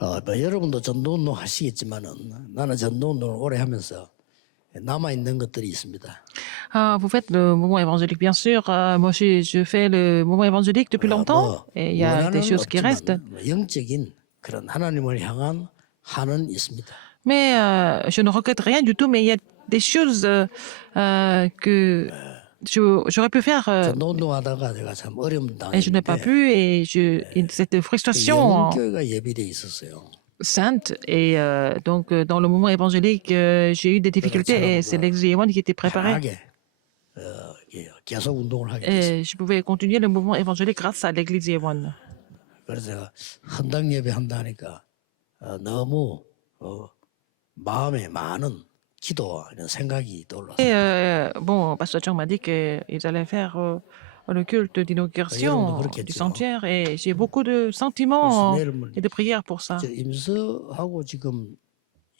여러분도 전도운동 하시겠지만은 나는 전도운동을 오래 하면서 남아 있는 것들이 있습니다. Vous faites le mouvement évangélique, bien sûr. Moi, je fais le mouvement évangélique depuis longtemps et il y a des 원한은 choses qui restent. 없지만 영적인 그런 하나님을 향한 한은 있습니다. Mais je ne regrette rien du tout, mais il y a des choses que j'aurais pu faire 전도운동하다가 제가 참 어려움 et je n'ai pas 당했는데 pu et cette frustration 영교회가 예비돼 있었어요. sainte. Et donc, dans le mouvement évangélique, j'ai eu des difficultés et c'est l'ex Yéwan qui était préparé. 편하게 계속 운동을 하게 됐어요. Et je pouvais continuer le mouvement évangélique grâce à l'église Yéwan. 그래서 제가 헌당 예배 한다니까 너무 마음에 많은 기도와 이런 생각이 떠올랐어요. Et bon, Pasteur Chang m'a dit qu'ils allaient faire le culte d'inauguration du sanctuaire et j'ai beaucoup de sentiments et de prières pour ça. 임서하고 지금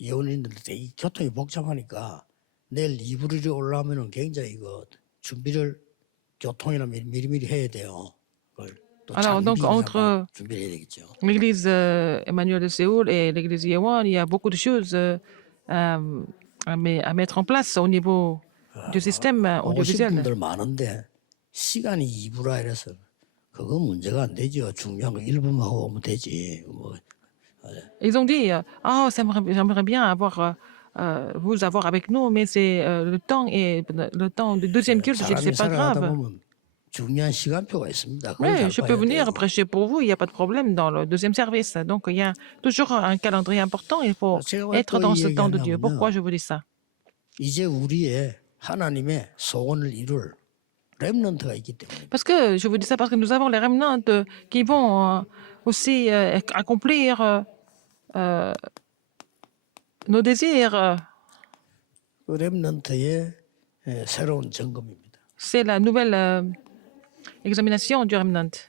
예원인들 되게 교통이 복잡하니까 내일 이불이 올라오면은 굉장히 이거 준비를 교통이나 미리미리 해야 돼요. 그걸 또 Alors, donc, entre 준비를 해야 되겠죠. l'église Emmanuel de Séoul et l'église Yéwan, il y a beaucoup de choses à mettre en place au niveau du système 오실 audiovisuel. 분들 많은데 시간이 2부라 이래서 그거 문제가 안 되죠. 중요한 거 1분만 하고 오면 되지. 뭐 Ils ont dit, oh, j'aimerais bien avoir vous avoir avec nous, mais c'est le temps du deuxième culte, je dis, c'est pas 살아가다 grave. 보면 중요한 시간표가 있습니다. 그걸 Oui, 잘 je 봐야 peux venir 돼요. prêcher pour vous, il n'y a pas de problème dans le deuxième service. Donc, il y a toujours un calendrier important, il faut 제가 왜 être 또 dans 이 ce temps de Dieu. 얘기하냐면요. Pourquoi je vous dis ça? 이제 우리의 하나님의 소원을 이룰 렘넌트가 있기 때문에 Parce que je vous dis ça parce que nous avons les remnants qui vont aussi accomplir nos désirs. 그 렘넌트의 새로운 점검입니다. C'est la nouvelle examination du remnant.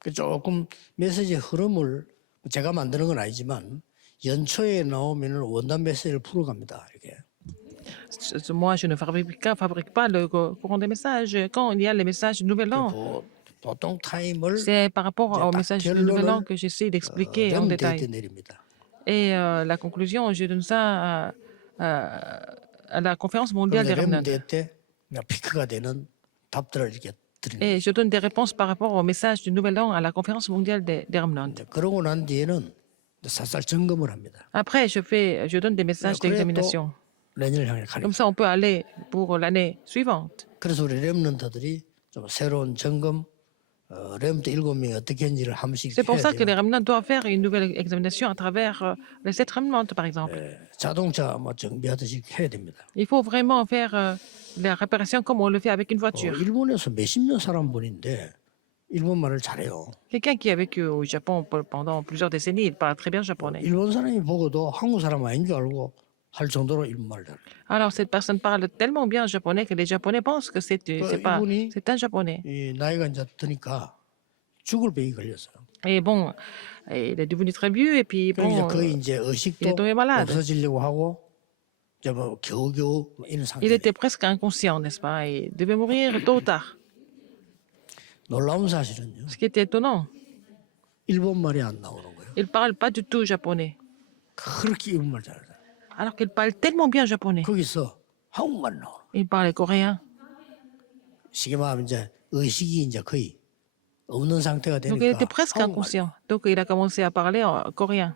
그 조금 메시지의 흐름을 제가 만드는 건 아니지만 연초에 나오면 원단 메시지를 풀어갑니다. 이렇게. Moi, je ne fabrique pas le courant des messages. Quand il y a les messages du Nouvel An, 보통 타임을 c'est par rapport au message du Nouvel An 결론을 que j'essaie d'expliquer en 렘 데이 때 détail. 내립니다. Et la conclusion, je donne ça à la conférence mondiale des 렘 remnants. 데이 때 피크가 되는 답들을 이렇게 드립니다. Et je donne des réponses par rapport au message du Nouvel An à la conférence mondiale des remnants. 그러고 난 뒤에는 살살 점검을 합니다. Après, je donne des messages d'examination. 내년을 향해 가는. Comme ça, on peut aller pour l'année suivante. 그래서 우리 렘넌트들이 좀 새로운 점검, 렘넌트 7명이 어떻게 했는지를 한 번씩 C'est pour 해야 ça que les 돼요. remnants doivent faire une nouvelle examination à travers les 7 remnants, par exemple. 자동차 뭐 정비하듯이 해야 됩니다. Il faut vraiment faire la réparation comme on le fait avec une voiture. 일본에서 몇십 년 살은 분인데 일본말을 잘해요. Quelqu'un qui a vécu au Japon pendant plusieurs décennies, il parle très bien japonais. 일본 사람이 보고도 한국 사람 아닌 줄 알고 할 정도로 일본말을 잘해요. Alors, cette personne parle tellement bien japonais que les Japonais pensent que c'est un japonais. 이 나이가 이제 드니까 죽을 병이 걸렸어요. Et bon, il est devenu très vieux et puis bon, 거의 이제 il 의식도 est tombé malade. 없어지려고 하고 이제 뭐 겨우겨우 이런 Il 상태. était presque inconscient, n'est-ce pas? Il devait mourir tôt ou tard. 놀라운 사실은요. Ce qui était étonnant, 일본말이 안 나오는 거예요. il parle pas du tout japonais. 그렇게 일본말 잘해요. Alors qu'il parle tellement bien japonais. 거기서 한국말 나와. Il parlait coréen. 쉽게 말하면 이제 의식이 이제 거의 없는 상태가 Donc il 되니까 était presque 한국말. inconscient. Donc il a commencé à parler en coréen.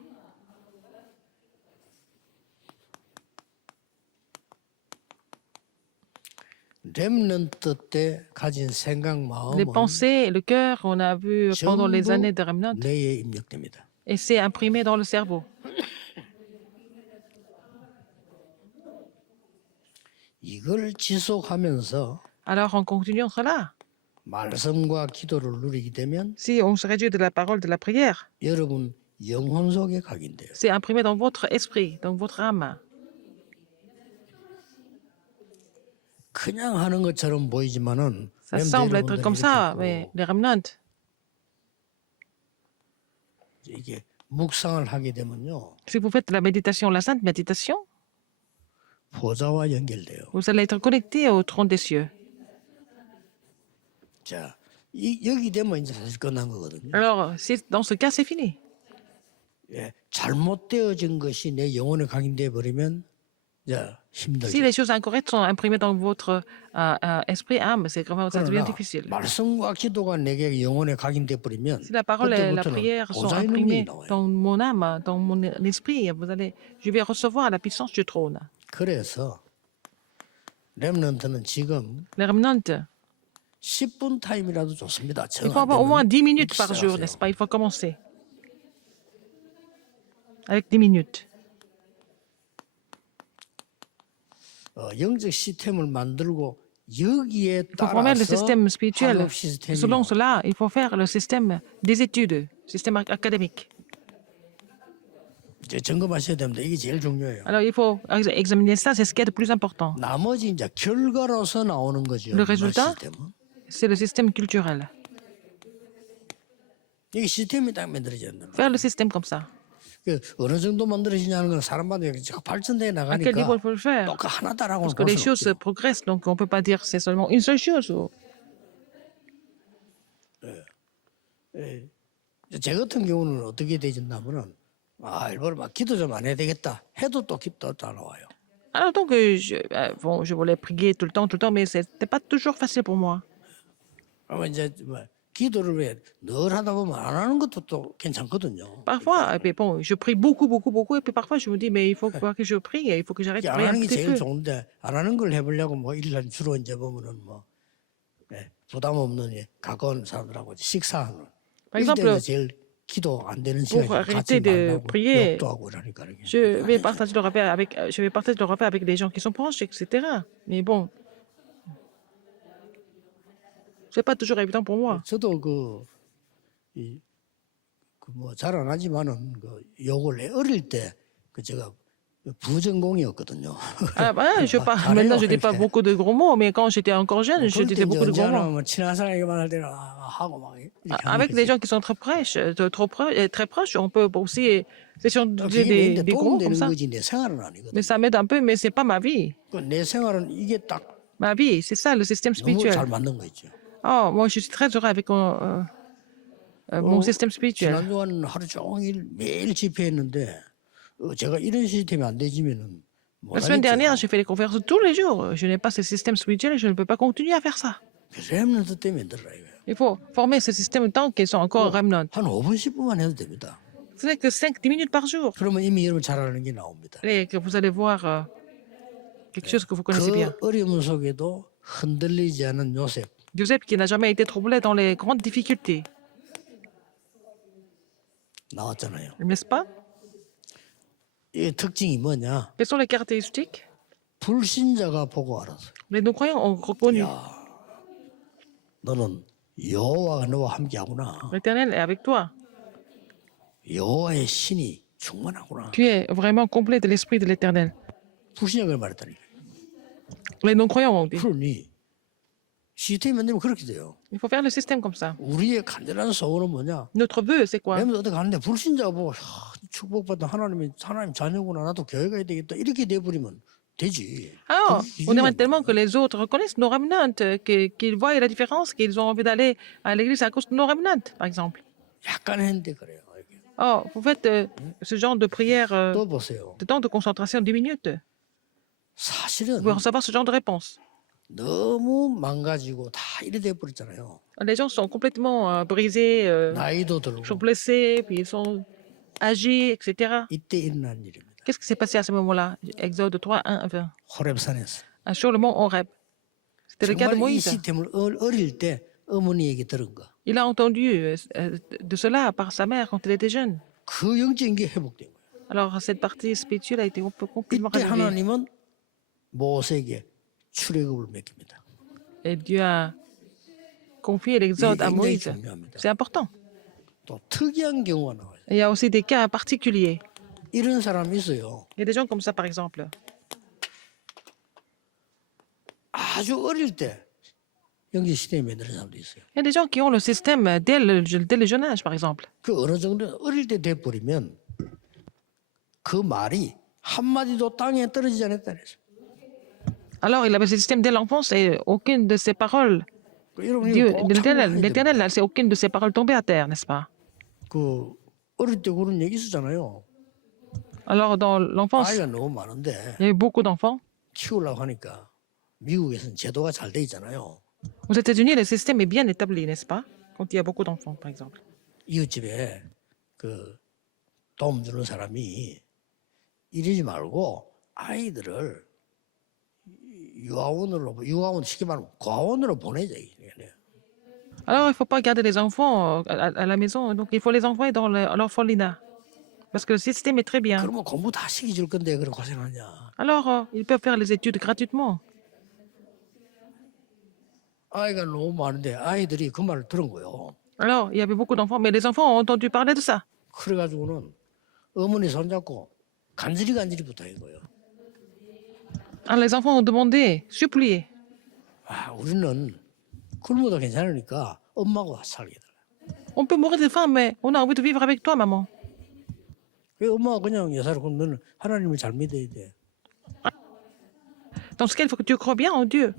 렘넌트 때 가진 생각 Les 마음은 pensées et le cœur, on a vu pendant les années de Remnant, 뇌에 입력됩니다. et c'est imprimé dans le cerveau. 이걸 지속하면서 Alors en continuant cela, 말씀과 기도를 누리게 되면 si on se réduit de la parole de la prière, 여러분 영혼 속에 각인돼요. c'est imprimé dans votre esprit, dans votre âme. 그냥 하는 것처럼 보이지만은 Ça semble être 렘들분들이 comme ça, 이렇게 mais 있고 les Remnants, 이게 묵상을 하게 되면요 si vous faites la méditation, la sainte méditation, 보좌와 연결돼요. vous allez être connecté au trône des cieux. 자, 여기 되면 이제 사실 끝난 거거든요. Alors, dans ce cas, c'est fini. 예, 잘못되어진 것이 내 영혼에 각인돼 버리면 이제 Si 힘들죠. les choses incorrectes sont imprimées dans votre esprit, âme, c'est vraiment, ça devient 그러나 difficile. 말씀과 기도가 내게 영혼에 각인돼 버리면 Si la parole et la 그때부터는 prière sont 보좌의 능력이 imprimées 나와요. dans mon âme, dans mon esprit, je vais recevoir la puissance du trône. 그래서 렘넌트는 지금 Les remnants, 10분 타임이라도 좋습니다. il faut avoir au moins 10 minutes par jour, n'est-ce pas? Il faut commencer avec 10 minutes. 영적 시스템을 만들고 여기에 Il faut former le 따라서 système spirituel. 학업 시스템이 Selon cela, il faut faire le système des études, système académique. 이제 점검하셔야 됩니다. 이게 제일 중요해요. Alors, il faut examiner ça, c'est ce qui est le plus important. 나머지 이제 결과로서 나오는 거죠. Le résultat? 시스템은. C'est le système culturel. 이게 시스템이 딱 만들어져야 된다. Faire le système comme ça. 어느 정도 만들어지냐는 건 사람마다 발전돼 À quel niveau il 나가니까 faut le faire? 또 하나다라고는 Parce que 볼 les 수 choses 없죠. progressent, donc on ne peut pas dire c'est seulement une seule chose. 제 같은 경우는 어떻게 되졌냐면은 일부러 막 기도 좀 안 해야 되겠다 해도 또 기도 안 나와요. Alors donc, je voulais prier tout le temps, mais c'était pas toujours facile pour moi. 그러면 이제 기도를 왜 늘 하다 보면 안 하는 것도 또 괜찮거든요. Parfois, et puis bon, je prie beaucoup, et puis parfois je me dis, mais il faut pas que je prie, il faut que j'arrête de 안 prier un 하는 게 petit 제일 peu. 좋은데 안 하는 걸 해보려고 일날 주로 이제 보면은 부담 없는 가까운 사람들하고 식사하는. Par exemple, 제일 기도 안 되는 pour 시간이 같이 arrêter de 만나고 prier, 욕도 하고 이러니까 이렇게. je vais partager le repas avec les gens qui sont proches, etc. Mais bon, c'est pas toujours évident pour moi. 저도 잘 안 하지만은 욕을 어릴 때 제가 부전공이었거든요. Ah, bah, maintenant, je dis pas beaucoup de gros mots, mais quand j'étais encore jeune, je disais beaucoup de gros mots. 친한 사람에게만 할 때는 하고 막 이렇게 Avec des gens qui sont très proches, très proches, on peut aussi s'échanger 그게 des gros mots 도움되는 comme ça. 거지 내 생활은 아니거든. Mais ça m'aide un peu, mais c'est pas ma vie. 내 생활은 이게 딱 Ma vie, c'est ça le système 너무 spirituel. 잘 맞는 거 있죠. Oh, moi, je suis très heureux avec mon système spirituel. 지난주에는 하루 종일 매일 집회했는데 제가 이런 시스템이 안 되지면은 La semaine dernière, 못하겠죠. j'ai fait des conférences tous les jours. Je n'ai pas ce système spirituel et je ne peux pas continuer à faire ça. 그래서 렘넌트 때문에 들어요. Il faut former ce système tant qu'ils sont encore remnants. 한 5분 10분만 해도 됩니다. Ce n'est que 5-10 minutes par jour. 그러면 이미 여러분 잘하는 게 나옵니다. Et que vous allez voir quelque chose que vous connaissez bien. 그 어려움 속에도 흔들리지 않은 요셉. Joseph, qui n'a jamais été troublé dans les grandes difficultés, 나왔잖아요. n'est-ce pas? 이 특징이 뭐냐? Quelles sont les caractéristiques? 불신자가 보고 알았어요. Les non-croyants ont reconnu. 너는 여호와가 너와 함께하구나. L'Éternel est avec toi. 여호와의 신이 충만하구나. Tu es vraiment complet de l'esprit de l'Éternel. 불신자를 말했다니. Les non-croyants ont dit. 그러니 시스템이 만들면 그렇게 돼요. Il faut faire le système comme ça. 우리의 간절한 소원은 뭐냐? Notre vœu, c'est quoi? 내가 어디 가는데 불신자가 보고 축복받은 하나님 자녀구나. 나도 교회 가야 되겠다. 이렇게 돼버리면 되지. Alors, 그게 on aimerait 기준이야. tellement que les autres reconnaissent nos remnants, qu'ils voient la différence, qu'ils ont envie d'aller à l'église à cause de nos remnants, par exemple. 약간 했는데 그래요. 이게. Oh, vous faites ce genre de prière 또 보세요. de temps de concentration 10 minutes. 사실은 Vous pouvez recevoir ce genre de réponse. 너무 망가지고 다 이래 돼 버렸잖아요. Les gens sont complètement brisés, 나이도 들고 sont blessés, puis ils sont âgés, etc. 이때 일어난 일입니다. Qu'est-ce qui s'est passé à ce moment-là? Exode 3, 1 à 20. 호렙산에서 Sur le mont Horeb. C'était le cas de 정말 이 Moïse. 시스템을 어릴 때 어머니 얘기 들은 거. Il a entendu de cela par sa mère quand il était jeune. 그 영적인 게 회복된 거예요. Alors, cette partie spirituelle a été complètement 이때 révélée. 하나님은 모세에게 출애굽을 맡깁니다. Et Dieu a confié l'exode à 굉장히 Moïse. 중요합니다. C'est important. 또 특이한 경우가 나와요. Et il y a aussi des cas particuliers. 이런 사람이 있어요. Il y a des gens comme ça, par exemple. 아주 어릴 때 영적 시스템이 만드는 사람도 있어요. Il y a des gens qui ont le système dès le jeune âge, par exemple. 그 어느 정도 어릴 때 돼버리면 그 말이 한마디도 땅에 떨어지지 않았다 그랬어요. Alors, il avait ce système dès l'enfance et aucune de ses paroles 여러분이 Dieu, 꼭 참고해야 l'Éternel 됩니다. n'a laissé aucune de ses paroles tomber à terre, n'est-ce pas? 그 어릴 때 그런 얘기 있었잖아요. Alors, dans l'enfance, 아이가 너무 많은데 il y a eu beaucoup d'enfants. 키우려고 하니까 미국에서는 제도가 잘 돼 있잖아요. Aux États-Unis, le système est bien établi, n'est-ce pas? Quand il y a beaucoup d'enfants, par exemple. 이웃집에 그 도움 주는 사람이 이러지 말고 아이들을 유아원 쉽게 말하면 고아원으로 보내자. Alors, il ne faut pas garder les enfants à la maison, donc il faut les envoyer dans l'orphelinat. Parce que le système est très bien. 그러면 공부 다 시켜줄 건데 그런 고생하냐. Alors, ils peuvent faire les études gratuitement. 아이가 너무 많은데 아이들이 그 말을 들은 거예요. Alors, il y avait beaucoup d'enfants, mais les enfants ont entendu parler de ça. 그래가지고는 어머니 손잡고 간질이 붙어인 거예요. Alors, les enfants ont demandé, supplié. 아, 우리는 굶어도 괜찮으니까 엄마하고 살게 돼. On peut mourir de faim, mais on a envie de vivre avec toi, maman. 엄마가 그냥 여사를 그럼 너는 하나님을 잘 믿어야 돼. Dans ce cas, il faut que tu crois bien en Dieu.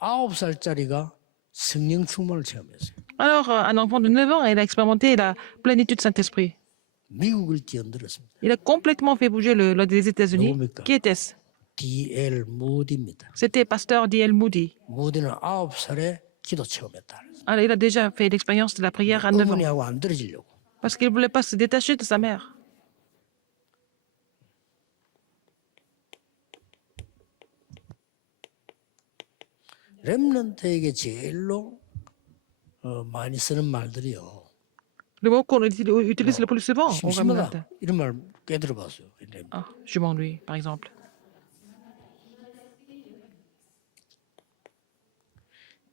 9살짜리가 성령 충만을 체험했어요. Alors, un enfant de 9 ans, il a expérimenté la plénitude Saint-Esprit. 미국을 뛰어들었습니다. Il a complètement fait bouger les États-Unis. 누굽니까? Qui était-ce? D.L. 무디입니다. C'était pasteur D.L. Moody. 무디는 9살에 기도 체험했다. Alors, il a déjà fait l'expérience de la prière à 9 ans. 어머니하고 안 떨어지려고. Parce qu'il ne voulait pas se détacher de sa mère. 렘넌트에게 제일로 많이 쓰는 말들이요. Le mot qu'on utilise le plus souvent, on 심심하다. ramène. 이런 말 꽤 들어봤어요. Ah, je m'ennuie, par exemple.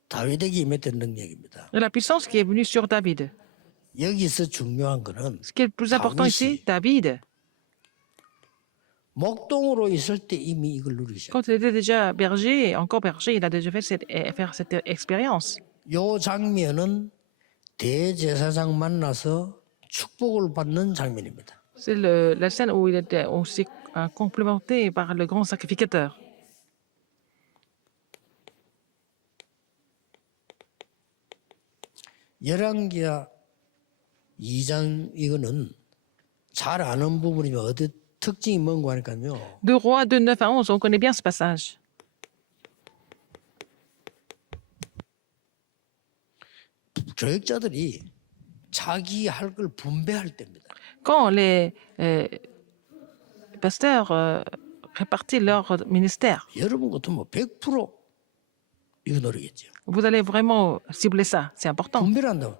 다윗에게 임했던 능력입니다. Et la puissance qui est venue sur David. 여기서 중요한 거는 Ce qui est le plus important ici, David, 목동으로 있을 때 이미 이걸 누리셨어요. quand il était déjà berger, encore berger, il a déjà fait faire cette expérience. 요 장면은 대제사장 만나서 축복을 받는 장면입니다. C'est la scène où on s'est complémenté par le grand sacrificateur. 열왕기하 2장 이거는 잘 아는 부분이면 어디 특징이 뭔가 하니까요. De Rois de 9 à 11, on connaît bien ce passage. 교육자들이 자기 할 걸 분배할 때입니다. Quand les pasteurs répartissent leur ministère, 여러분 같으면 100% 이거 노리겠죠. vous allez vraiment cibler ça, c'est important. 분배를 한다고.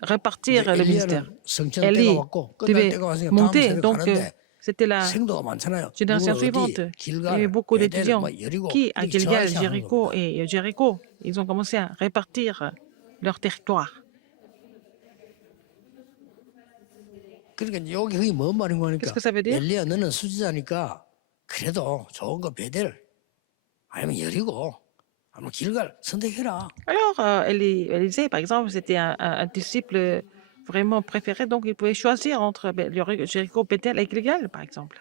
Répartir le ministère. 엘리야는 성천 Élie 때가 왔고 끝날 devait 때가 왔으니까 다음 monter, 세대 donc 가는데 c'était la 생도가 많잖아요. génération 누구 suivante. 어디, Il y 길갈, avait beaucoup 베델, d'étudiants 뭐 여리고 qui, à 이렇게 Gilgal, 정하시 하는 Jéricho 겁니다. et Jéricho, ils ont commencé à répartir leur territoire. 그러니까 여기 그게 뭔 말인 거니까 Qu'est-ce que ça veut dire? 엘리야 너는 수지자니까 그래도 좋은 거 베델 아니면 여리고 아니면 길갈 선택해라. Alors, Élisée, par exemple, c'était un disciple vraiment préféré, donc il pouvait choisir entre Jéricho, Bethel et Gilgal, par exemple.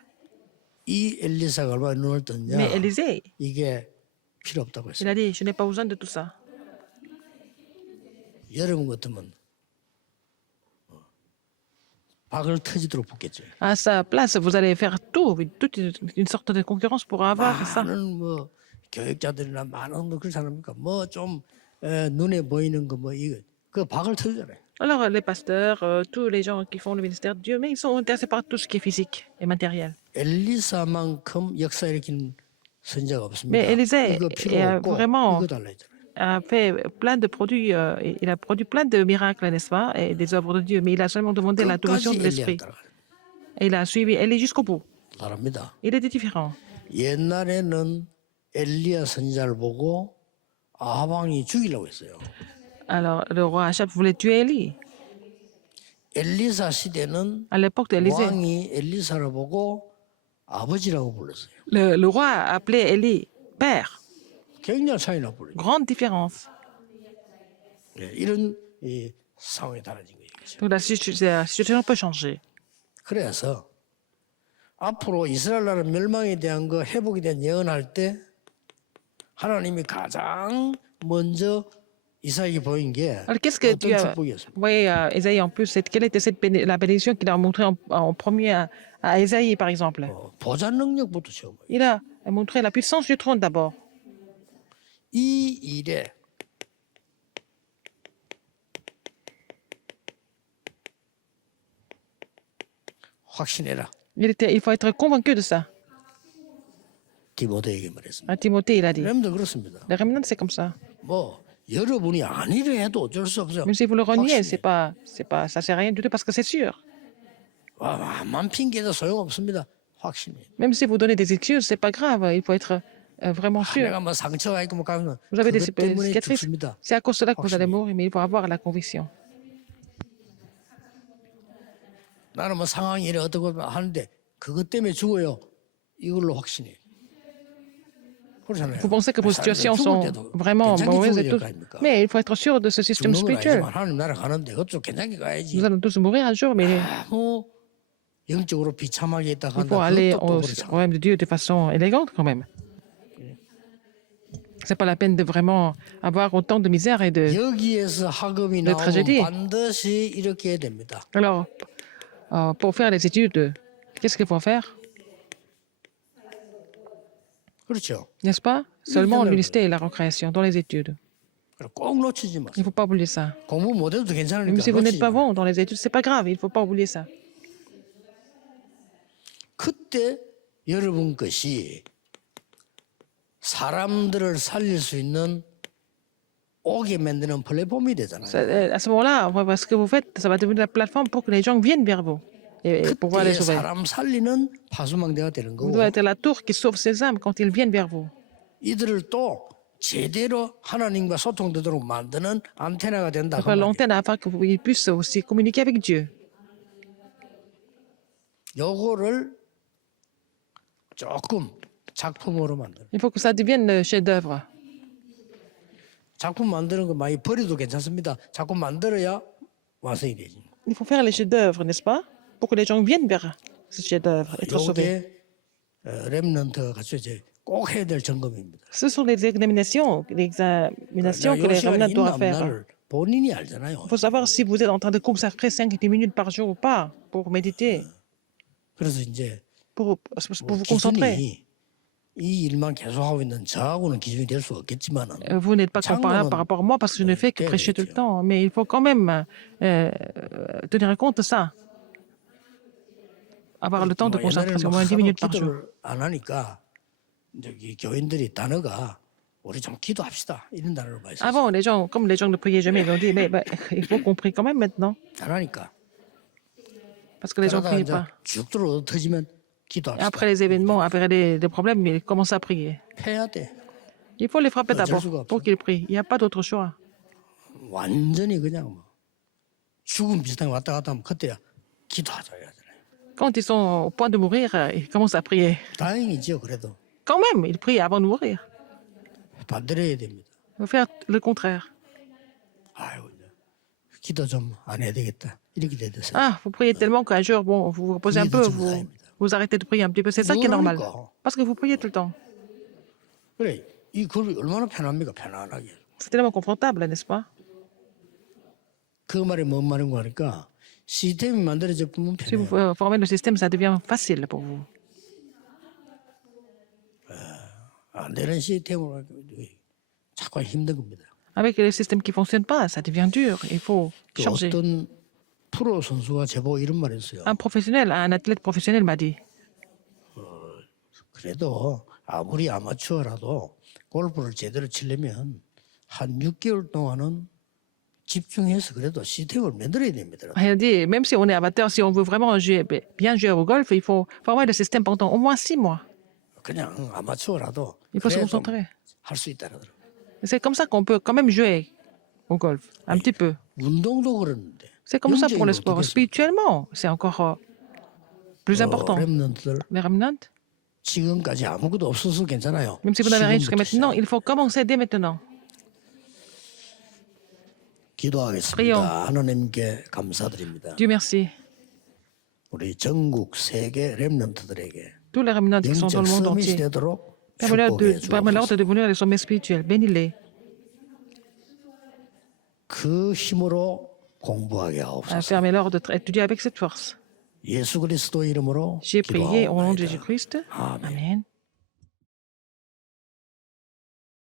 이 엘리사가 얼마나 눈을 떴냐. Mais Élisée, 이게 필요 없다고 il 했어요. a dit, je n'ai pas besoin de tout ça. 여러분 같으면 박을 터지도록 붙겠죠. À sa place, vous allez faire tout, toute une sorte de concurrence pour avoir ça. 많은 뭐 교육자들이나 많은 거 그렇지 않습니까? 뭐 좀 눈에 보이는 거 뭐 이거 그 박을 터지잖아요. Alors, les pasteurs, tous les gens qui font le ministère de Dieu, mais ils sont intéressés par tout ce qui est physique et matériel. 엘리사만큼 역사 일으킨 선자가 없습니다. Mais Élisée 이거 필요 est 없고 vraiment 이거 달라 했잖아요. a fait plein de produits, il a produit plein de miracles, n'est-ce pas, et des œuvres de Dieu, mais il a seulement demandé la devotion 끝까지 de 엘리야 l'Esprit. 따라가요. Et il a suivi Élie jusqu'au bout. 다릅니다. Il était différent. 옛날에는 엘리야 선자를 보고 아합왕이 죽이려고 했어요. Alors, le roi Achab voulait tuer Élie. 엘리사 시대는 À l'époque d'Élisée, 왕이 엘리사를 보고 아버지라고 불렀어요. le roi appelait Élie père. 굉장히 차이 나버려요. Grande différence. 이런 상황이 달라진 거예요. Donc la situation peut changer. 그래서 앞으로 이스라엘 나라 멸망에 대한 거 회복에 대한 예언할 때 하나님이 가장 먼저 이삭이 보인 게 Alors, qu'est-ce que tu 어떤 as 축복이었습니까? voyé à Ésaïe en plus? Quelle était la bénédiction qu'il a montrée en premier à Ésaïe, par exemple? 보좌 능력부터 처음. Il a montré la puissance du trône d'abord. 이 일에 확신해라. Il faut être convaincu de ça. 디모데에게 말했습니다. À Timothée, il a dit. 여러분도 그렇습니다. Les remnants, c'est comme ça. 뭐 여러분이 아니래 해도 어쩔 수 없어요. Même si vous le reniez, 확신해. ça sert à rien du tout parce que c'est sûr. 만 핑계도 소용없습니다. 확신해. Même si vous donnez des excuses, c'est pas grave. Il faut être vraiment sûr. 내가 뭐 상처가 있고 뭐 가면 Vous avez des 그것 때문에 cicatrices. 죽습니다. C'est à cause de cela que vous allez mourir, mais il faut avoir la conviction. 나는 뭐 상황이 이래 어떻고 하는데 그것 때문에 죽어요. 이걸로 확신해. 그렇잖아요. Vous pensez que vos situations 죽을 sont 때도 vraiment 괜찮게 mauvaises 죽어야 et 될 tout. 거 아닙니까? Mais il faut être sûr de ce système 죽는 건 spirituel. 아니지만 하나님 나라 가는데 그것도 괜찮게 가야지. Nous allons tous mourir un jour, mais 뭐 영적으로 비참하게 있다 il faut 한다. aller 그것도 또 au 그렇잖아. royaume de Dieu de façon élégante quand même. C'est pas la peine de vraiment avoir autant de misère et de. 여기에서 학업이 de 나오면 tragédie. 반드시 이렇게 해야 됩니다. Alors, pour faire les études, qu'est-ce qu'il faut faire? 그렇죠. N'est-ce pas? Seulement l'unité et la recréation dans les études. 꼭 놓치지 Il 마세요. ne faut pas oublier ça. 공부 못해도 Même 괜찮으니까 si vous n'êtes 놓치지 pas 마세요. bon dans les études, c'est pas grave. Il ne faut pas oublier ça. 그때 여러분 것이 사람들을 살릴 수 있는 오게 만드는 플랫폼이 되잖아요. À ce moment-là, ce que vous faites, ça va devenir la plateforme pour que les gens viennent vers vous et pouvoir 그때 les sauver. 사람 살리는 파수망대가 되는 Vous 거고 devez être la tour qui sauve ces âmes quand ils viennent vers vous. 이들을 또 제대로 하나님과 소통되도록 만드는 안테나가 된다. 그 Faire 말이에요. l'antenne afin qu'ils puissent aussi communiquer avec Dieu. 요거를 조금 작품으로 만드는. Il faut que ça devienne le chef-d'œuvre. 작품 만드는 거 많이 버려도 괜찮습니다. 작품 만들어야 완성이 되지. Il faut faire les chefs-d'œuvre, n'est-ce pas? Pour que les gens viennent vers ce chef-d'œuvre, être sauvés. 요게 렘넌트가 같이 이제 꼭 해야 될 점검입니다. Ce sont les examinations que les remnants doivent faire. 본인이 알잖아요. Il faut savoir si vous êtes en train de consacrer 5-10 minutes par jour ou pas pour méditer, 그래서 이제 pour vous concentrer. 기준이 이 일만 계속하고 있는 저하고는 기준이 될 수 없겠지만 Vous n'êtes pas comparable par rapport à moi parce que je ne fais que prêcher tout le temps, mais il faut quand même tenir compte de ça. Avoir le temps de concentration, au moins 10 minutes par jour. 기도를 안 하니까 저기 교인들이 단어가 우리 좀 기도합시다 이런 단어를 많이 썼어요. Avant, comme les gens ne priaient jamais, ils ont dit, mais il faut qu'on prie quand même maintenant, 안 하니까 parce que les gens ne 그러다가 prient 이제 pas. 죽도록 터지면 Et 기도합시다. après les événements, après des problèmes, ils commencent à prier. 패야 돼. Il faut les frapper 어쩔 수가 d'abord 없어. pour qu'ils prient. Il n'y a pas d'autre choix. 완전히 그냥 뭐 죽음 비슷하게 왔다 갔다 하면 그때야 기도하자 해야 되잖아요. Quand ils sont au point de mourir, ils commencent à prier. 다행이죠. 그래도 Quand même, ils prient avant de mourir. 반대로 해야 됩니다. Il faut faire le contraire. 아유, 기도 좀 안 해야 되겠다. 이렇게 되세요. Ah, vous priez tellement qu'un jour, bon, vous vous reposez un peu, vous arrêtez de prier un petit peu. C'est ça qui est normal. Parce que vous priez tout le temps. 그래, 이 글이 얼마나 편합니까? 편안하게. C'est tellement confortable, n'est-ce pas? 그 말이 뭔 말인가 하니까 시스템이 만들어져 보면 Si vous 편해요. formez le système, ça devient facile pour vous. 안 되는 시스템으로 자꾸 힘든 겁니다. Avec les systèmes qui ne fonctionnent pas, ça devient dur. Il faut 그 changer. 어떤 프로 선수가 제보 이런 말 했어요. Un athlète professionnel m'a dit, 그래도 아무리 아마추어라도 골프를 제대로 치려면 한 6개월 동안은 집중해서 그래도 시스템을 만들어야 됩니다. il a dit, même si on est amateur, si on veut vraiment bien jouer au golf, il faut former le système pendant au moins 6 mois. 그냥 아마추어라도 Il faut se concentrer. 할수 있다 그러더라고요. C'est comme ça qu'on peut quand même jouer au golf, un petit peu. 운동도 그러는데 C'est comme ça pour le 영적인 sport. 어떻게 Spirituellement, c'est encore plus important. 렘넌트들 Les remnants, 지금까지 아무것도 없어서 괜찮아요. même si vous n'avez rien jusqu'à 지금부터 maintenant, 시작. il faut commencer dès maintenant. 기도하겠습니다. 하나님께 감사드립니다. Dieu merci. 우리 전국 세계 렘넌트들에게 Tous les remnants qui sont dans 영적 le monde 서밋이 entier, 되도록 permets-leur 축복해 de devenir 주옵소서. les sommets spirituels. Bénis-les. 그 힘으로 공부하게 하옵소서. Permets-leur d'étudier avec cette force. 예수 그리스도 이름으로 J'ai prié au nom de 기도하옵나이다. Jésus-Christ. 아멘. Amen.